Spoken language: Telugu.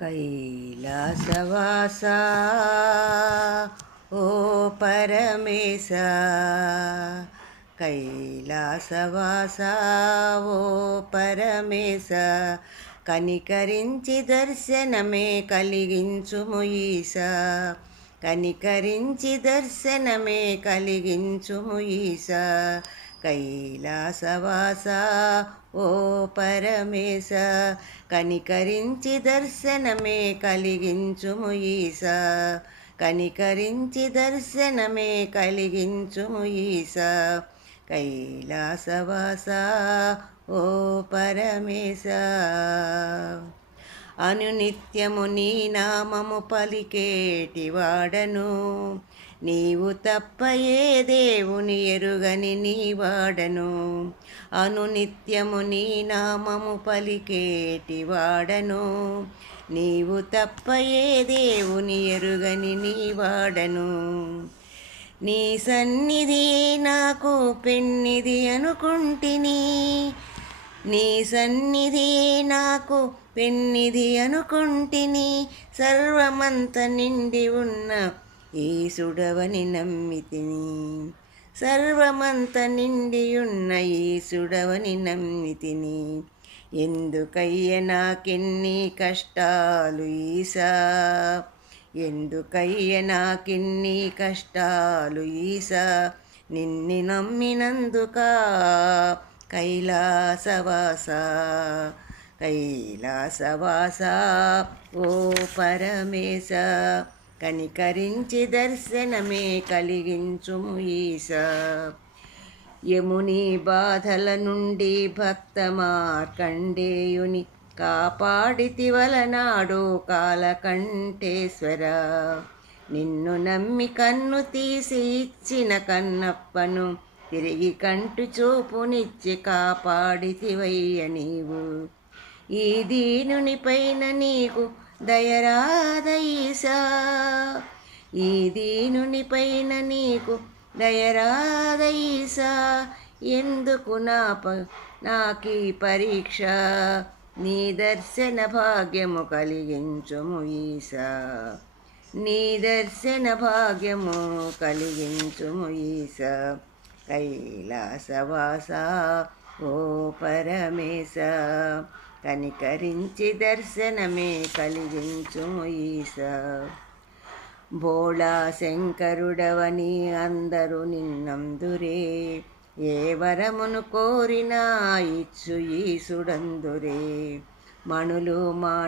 కైలాసవాస ఓ పరమేశ, కైలాసవాస ఓ పరమేశ, కనికరించి దర్శనమే కలిగించుము ఈశా, కనికరించి దర్శనమే కలిగించుము ఈశా. కైలాసవాస ఓ పరమేశ, కనికరించి దర్శనమే కలిగించుము ఈశా, కనికరించి దర్శనమే కలిగించుము ఈశా. కైలాసవాస ఓ పరమేశ, అనునిత్యము నీ నామము పలికేటివాడను, నీవు తప్ప ఏ దేవుని ఎరుగని నీవాడను. అనునిత్యము నీ నామము పలికేటివాడను, నీవు తప్ప ఏ దేవుని ఎరుగని నీవాడను. నీ సన్నిధి నాకు పెన్నిది అనుకుంటిని, నీ సన్నిధి నాకు పెన్నిది అనుకుంటిని, సర్వమంత నిండి ఉన్న ఈశుడవని నమ్మితిని, సర్వమంత నిండి ఉన్న ఈశుడవని నమ్మితిని. ఎందుకయ్య నాకిన్ని కష్టాలు ఈశా, ఎందుకయ్య నాకిన్ని కష్టాలు ఈశా, నిన్ను నమ్మినందుక కైలాసవాస, కైలాసవాస ఓ పరమేశ, కనికరించి దర్శనమే కలిగించుము ఈశా. యముని బాధల నుండి భక్త మార్కండేయుని కాపాడితివలనాడు కాలకంఠేశ్వర, నిన్ను నమ్మి కన్ను తీసి ఇచ్చిన కన్నప్పను తిరిగి కంటు చూపునిచ్చి కాపాడితివయ్య నీవు. ఈ దీనుని పైన నీకు దయరాద ఈశా, ఈ దీనుని పైన నీకు దయరాద ఈశా. ఎందుకు నాకీ పరీక్ష, నీ దర్శన భాగ్యము కలిగించుము ఈశా, నీ దర్శన భాగ్యము కలిగించుము ఈశా. కైలాసవాస ఓ పరమేశ, కనికరించి దర్శనమే కలిగించుము ఈశా. భోళా శంకరుడవని అందరూ నిన్నందురే, ఏ వరమును కోరినా ఇచ్చు ఈశుడందురే. మణులు